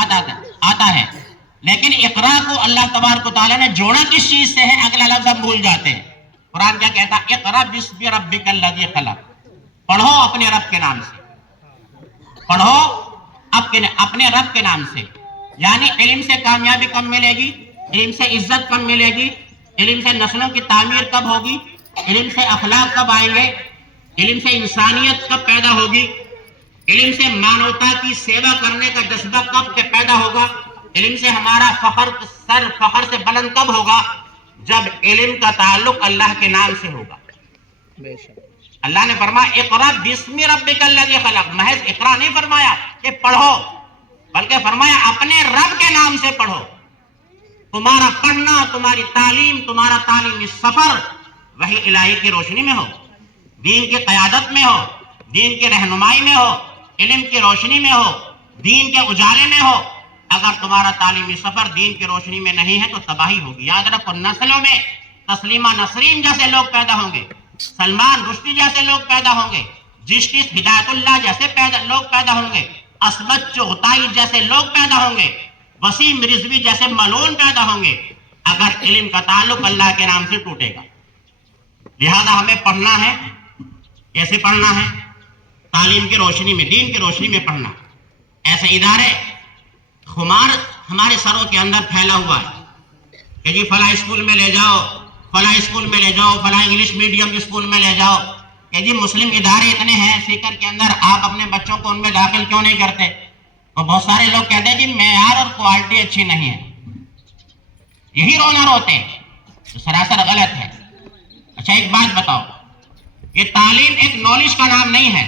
آتا ہے، لیکن اقرا کو اللہ تبارک و تعالیٰ نے جوڑا کس چیز سے ہے؟ اگلا لفظ ہم بھول جاتے ہیں۔ قرآن کیا کہتا ہے؟ اقرا بسم ربک الذی خلق، پڑھو اپنے رب کے نام سے، پڑھو اپنے رب کے نام سے۔ یعنی علم سے کامیابی کب ملے گی؟ علم سے عزت کب ملے گی؟ علم سے نسلوں کی تعمیر کب ہوگی؟ علم سے اخلاق کب آئیں گے؟ علم سے انسانیت کب پیدا ہوگی؟ علم سے مانوتا کی سیوا کرنے کا جذبہ کب پیدا ہوگا؟ علم سے ہمارا فخر سے بلند کب ہوگا؟ جب علم کا تعلق اللہ کے نام سے ہوگا۔ اللہ نے فرمایا اقرا بسم ربک الذی خلق، محض اقرا نہیں فرمایا کہ پڑھو، بلکہ فرمایا اپنے رب کے نام سے پڑھو۔ تمہارا پڑھنا، تمہاری تعلیم، تمہارا تعلیمی سفر وحی الہی کی روشنی میں ہو، دین کی قیادت میں ہو، دین کی رہنمائی میں ہو، علم کی روشنی میں ہو، دین کے اجالے میں ہو۔ اگر تمہارا تعلیمی سفر دین کی روشنی میں نہیں ہے تو تباہی ہوگی۔ یاد رکھو، نسلوں میں تسلیمہ نسرین جیسے لوگ پیدا ہوں گے، سلمان رشدی جیسے لوگ پیدا ہوں گے، جشتیس ہدایت اللہ جیسے لوگ پیدا ہوں گے، عصمت چغتائی جیسے لوگ پیدا ہوں گے، وسیم رضوی جیسے ملعون پیدا ہوں گے، اگر علم کا تعلق اللہ کے نام سے ٹوٹے گا۔ لہذا ہمیں پڑھنا ہے۔ کیسے پڑھنا ہے؟ تعلیم کی روشنی میں، دین کی روشنی میں پڑھنا۔ ایسے ادارے خمار ہمارے سروں کے اندر پھیلا ہوا ہے کہ جی فلاں اسکول میں لے جاؤ، فلاں اسکول میں لے جاؤ، فلاں انگلش میڈیم اسکول میں لے جاؤ، کہ جی مسلم ادارے اتنے ہیں سیکر کے اندر، آپ اپنے بچوں کو ان میں داخل کیوں نہیں کرتے؟ تو بہت سارے لوگ کہتے ہیں جی معیار اور کوالٹی اچھی نہیں ہے، یہی رونا روتے ہیں، تو سراسر غلط ہے۔ اچھا ایک بات بتاؤ، یہ تعلیم ایک نالج کا نام نہیں ہے،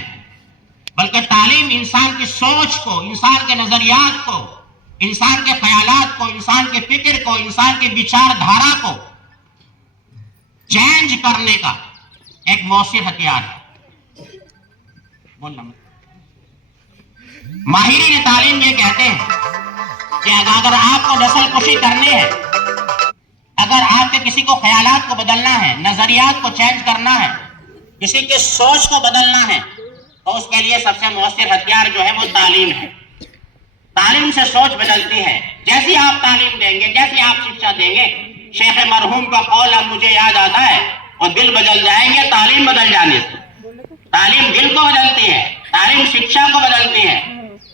بلکہ تعلیم انسان کی سوچ کو، انسان کے نظریات کو، انسان کے خیالات کو، انسان کے فکر کو، انسان کی وچار دھارا کو چینج کرنے کا ایک مؤثر ہتھیار ہے۔ ماہرین تعلیم یہ کہتے ہیں کہ اگر آپ کو نسل کشی کرنی ہے، اگر آپ کے کسی کو خیالات کو بدلنا ہے، نظریات کو چینج کرنا ہے، کسی کی سوچ کو بدلنا ہے، تو اس کے لیے سب سے مؤثر ہتھیار جو ہے وہ تعلیم ہے۔ تعلیم سے سوچ بدلتی ہے۔ جیسی آپ تعلیم دیں گے، جیسی آپ شکشا دیں گے، شیخ مرحوم کا قول اب مجھے یاد آتا ہے، اور دل بدل جائیں گے تعلیم بدل جانے سے۔ تعلیم دل کو بدلتی ہے، تعلیم شکشا کو بدلتی ہے۔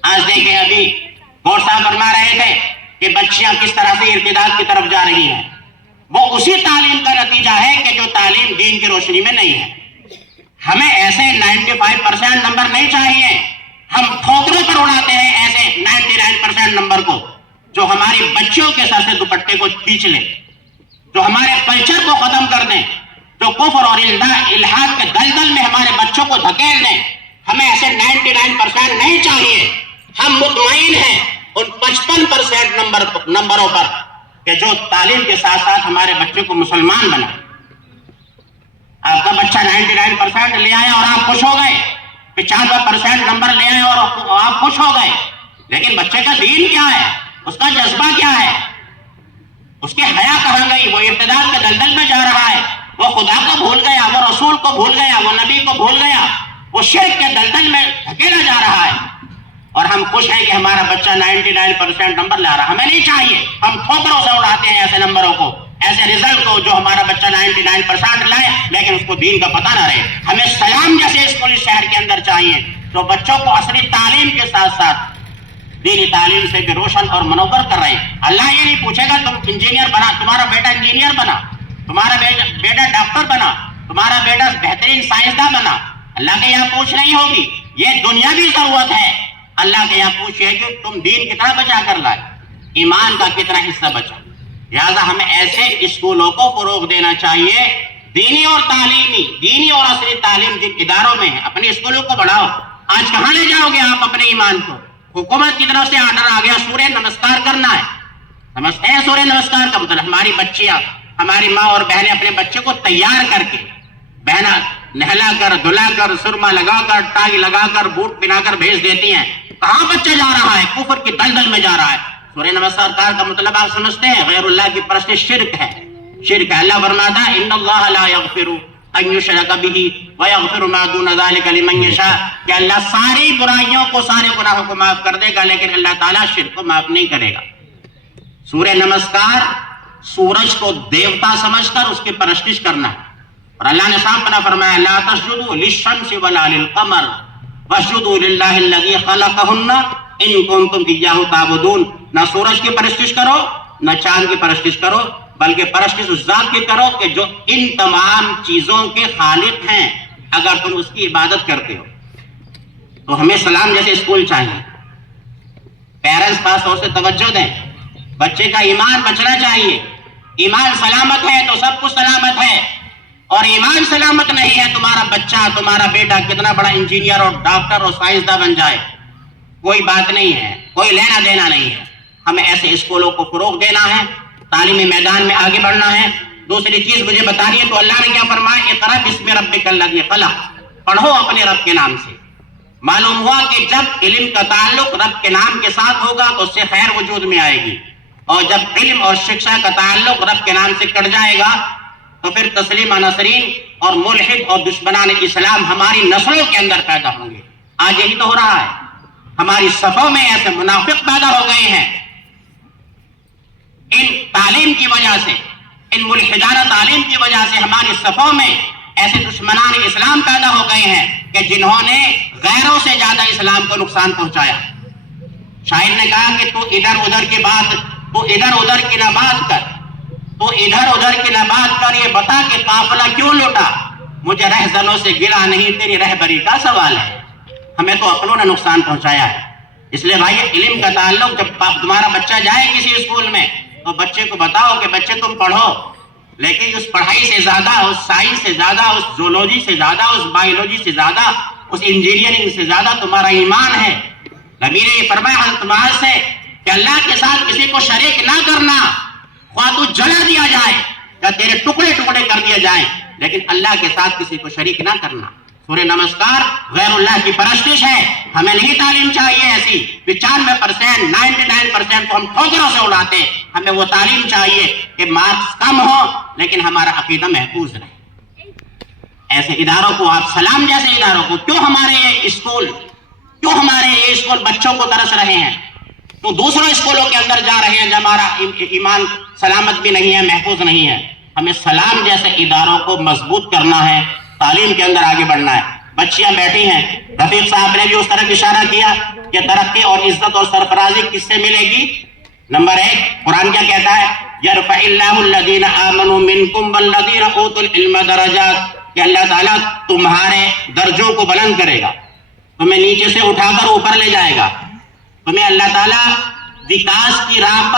آج دیکھیں، ابھی گور صاحب فرما رہے تھے کہ بچیاں کس طرح سے ارتداد کی طرف جا رہی ہیں، وہ اسی تعلیم کا نتیجہ ہے کہ جو تعلیم دین کی روشنی میں نہیں ہے۔ ہمیں ایسے 95% نمبر نہیں چاہیے، ہم ٹھوکروں پر اڑاتے ہیں ایسے 99% نمبر کو، جو ہماری بچیوں کے سر سے دوپٹے کو کھینچ لیں، جو ہمارے کلچر کو ختم کر دیں، جو کفر اور الحاد کے دلدل میں ہمارے بچوں کو دھکیل دیں۔ ہمیں ایسے 99% نہیں چاہیے۔ ہم مطمئن ہیں ان 55% نمبروں پر کہ جو تعلیم کے ساتھ ساتھ ہمارے بچے کو مسلمان بنا۔ آپ کا بچہ 99% لے آیا اور آپ خوش ہو گئے، 95% نمبر لے آئے اور آپ خوش ہو گئے، لیکن بچے کا دین کیا ہے؟ اس کا جذبہ کیا ہے؟ اس کی حیا کہاں گئی؟ وہ ارتداد کے دلدل میں جا رہا ہے، وہ خدا کو بھول گیا، وہ رسول کو بھول گیا، وہ نبی کو بھول گیا، وہ شرک کے دلدل میں دھکیلا جا رہا ہے، اور ہم خوش ہیں کہ ہمارا بچہ 99% نمبر لا رہا۔ ہمیں نہیں چاہیے، ہم ٹھوکروں سے اڑاتے ہیں ایسے نمبروں کو، ایسے رزلٹ کو، جو ہمارا بچہ 99% لائے لیکن اس کو دین کا پتہ نہ رہے۔ ہمیں سلام جیسے اسکول اس شہر کے اندر چاہیے، تو بچوں کو عصری تعلیم کے ساتھ ساتھ دینی تعلیم سے بھی روشن اور منور کر رہے ہیں۔ اللہ یہ نہیں پوچھے گا تم انجینئر بنا، تمہارا بیٹا انجینئر بنا، تمہارا بیٹا ڈاکٹر بنا، تمہارا بیٹا بہترین سائنسداں بنا، اللہ کے یہاں پوچھ نہیں ہوگی۔ یہ دنیاوی ضرورت ہے، اللہ کے یہاں پوچھے کہ تم دین کتنا بچا کر لائے، ایمان کا کتنا حصہ بچا۔ لہٰذا ہمیں ایسے اسکولوں کو فروغ دینا چاہیے، دینی اور تعلیمی، دینی اور عصری تعلیم جن اداروں میں ہے، اپنے اسکولوں کو بڑھاؤ۔ آج کہاں لے جاؤ گے آپ اپنے ایمان کو؟ حکومت کی طرف سے آرڈر آ گیا سورہ نمسکار کرنا ہے۔ سمجھتے ہیں سورہ نمسکار کا مطلب؟ ہماری بچیاں، ہماری ماں اور بہنیں اپنے بچے کو تیار کر کے، بہنا نہلا کر، دھلا کر، سرما لگا کر، ٹائی لگا کر، بوٹ پہنا کر بھیج دیتی ہیں۔ کہاں بچہ جا رہا ہے؟ کفر کی دلدل میں جا رہا ہے۔ سورہ نمسکار کا مطلب آپ سمجھتے ہیں؟ غیر اللہ کی پرستش شرک ہے، شرک ہے۔ اللہ فرماتا ہے ان اللہ لا یغفر ان یشرک بہ ویغفر ما دون ذلک لمن یشاء، کہ اللہ ساری برائیوں کو، سارے گناہوں کو معاف کر دے گا، لیکن اللہ تعالیٰ شرک کو معاف نہیں کرے گا۔ سورہ نمسکار سورج کو دیوتا سمجھ کر اس کی پرستش کرنا ہے، اور اللہ نے صاف بنا فرمایا لا تسجدوا للشمس ولا للقمر واسجدوا للہ الذی خلقہن ان کنتم ایاہ تعبدون۔ نہ سورج کی پرستش کرو، نہ چاند کی پرستش کرو، بلکہ پرستش اس ذات کی کرو کہ جو ان تمام چیزوں کے خالق ہیں، اگر تم اس کی عبادت کرتے ہو۔ تو ہمیں سلام جیسے اسکول چاہیے، پیرنٹس خاص طور سے توجہ دیں، بچے کا ایمان بچنا چاہیے۔ ایمان سلامت ہے تو سب کچھ سلامت ہے، اور ایمان سلامت نہیں ہے، تمہارا بچہ، تمہارا بیٹا کتنا بڑا انجینئر اور ڈاکٹر اور سائنسداں بن جائے، کوئی بات نہیں ہے، کوئی لینا دینا نہیں ہے۔ ہمیں ایسے اسکولوں کو فروغ دینا ہے، تعلیمی میدان میں آگے بڑھنا ہے۔ دوسری چیز مجھے بتانی ہے تو اللہ نے کیا فرمایا، اقرأ باسم ربک الذی خلق، پڑھو اپنے رب کے نام سے۔ معلوم ہوا کہ جب علم کا تعلق رب کے نام کے ساتھ ہوگا تو اس سے خیر وجود میں آئے گی، اور جب علم اور شکشا کا تعلق رب کے نام سے کٹ جائے گا تو پھر تسلیمہ نسرین اور ملحد اور دشمنان اسلام ہماری نسلوں کے اندر پیدا ہوں گے۔ آج یہی تو ہو رہا ہے، ہماری صفوں میں ایسے منافق پیدا ہو گئے ہیں ان تعلیم کی وجہ سے، ان ملحدانہ تعلیم کی وجہ سے ہماری صفوں میں ایسے دشمنان اسلام پیدا ہو گئے ہیں کہ جنہوں نے غیروں سے زیادہ اسلام کو نقصان پہنچایا۔ شاعر نے کہا کہ تو ادھر ادھر کی بات، تو ادھر ادھر کی نہ بات کر، تو ادھر ادھر کی نہ بات کر، یہ بتا کہ قافلہ کیوں لوٹا، مجھے رہزنوں سے گرا نہیں، تیری رہبری کا سوال ہے۔ ہمیں تو اپنوں نے نقصان پہنچایا ہے۔ اس لیے بھائی علم کا تعلق، جب تمہارا بچہ جائے کسی اسکول میں تو بچے کو بتاؤ کہ بچے تم پڑھو، لیکن اس پڑھائی سے زیادہ، اس سائنس سے زیادہ، اس زولوجی سے زیادہ، اس بایولوجی سے زیادہ، اس انجینئرنگ سے زیادہ تمہارا ایمان ہے۔ نبی نے یہ فرمایا حضرت معاذ سے کہ اللہ کے ساتھ کسی کو شریک نہ کرنا، خواہ تو جلا دیا جائے یا تیرے ٹکڑے ٹکڑے کر دیا جائے، لیکن اللہ کے ساتھ کسی کو شریک نہ کرنا۔ سورہ نمسکار غیر اللہ کی پرستش ہے، ہمیں نہیں تعلیم چاہیے ایسی 95%، 99% کو ہم ٹھوکروں سے اڑاتے ہیں۔ ہمیں وہ تعلیم چاہیے کہ مارکس کم ہو لیکن ہمارا عقیدہ محفوظ رہے۔ ایسے اداروں کو آپ، سلام جیسے اداروں کو، کیوں ہمارے یہ اسکول بچوں کو ترس رہے ہیں، تو دوسرے اسکولوں کے اندر جا رہے ہیں جب ہمارا ایمان سلامت بھی نہیں ہے، محفوظ نہیں ہے۔ ہمیں سلام جیسے اداروں کو مضبوط کرنا ہے، تعلیم کے اندر آگے بڑھنا ہے۔ بچیاں بیٹھی ہیں، رفیق صاحب نے بھی اس طرح اشارہ کیا کہ ترقی اور عزت اور سرفرازی کس سے ملے گی؟ نمبر 1، قرآن کیا کہتا ہے، یرفع اللہ الذین آمنوا منکم والذین اوتوا العلم درجات، کہ اللہ تعالیٰ تمہارے درجوں کو بلند کرے گا، تمہیں نیچے سے اٹھا کر اوپر لے جائے گا، تمہیں اللہ تعالیٰ وکاس کی راہ پر